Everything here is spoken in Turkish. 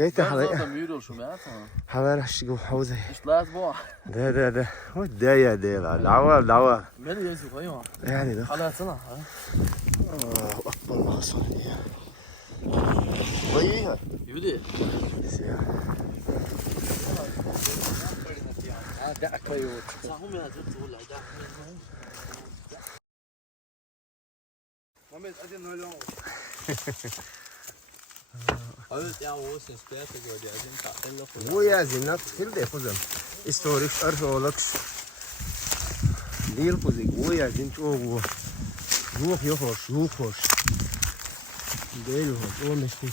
جيت زاد حضرتك ميول شو معناتها؟ حضرتك شو حوزه مش لازم بوح. ده هو الداية دي العوام من يزوق ايوه. يعني ده خلاص سنة. الله أكبر الله صحيح ضيقة يودي. دعك بيوت. صاحهم يا زلت ولا دعك. Moment, er det noget lov? Evet ya o ses piyasa gördü ya bizim tatlılla falan. Bu ya zinat hilde kuzum. İstorik arkeolog. Değil kuzum. Bu ya zin çoğu. Ruh yok hoş. Değil hoş. O meşgul.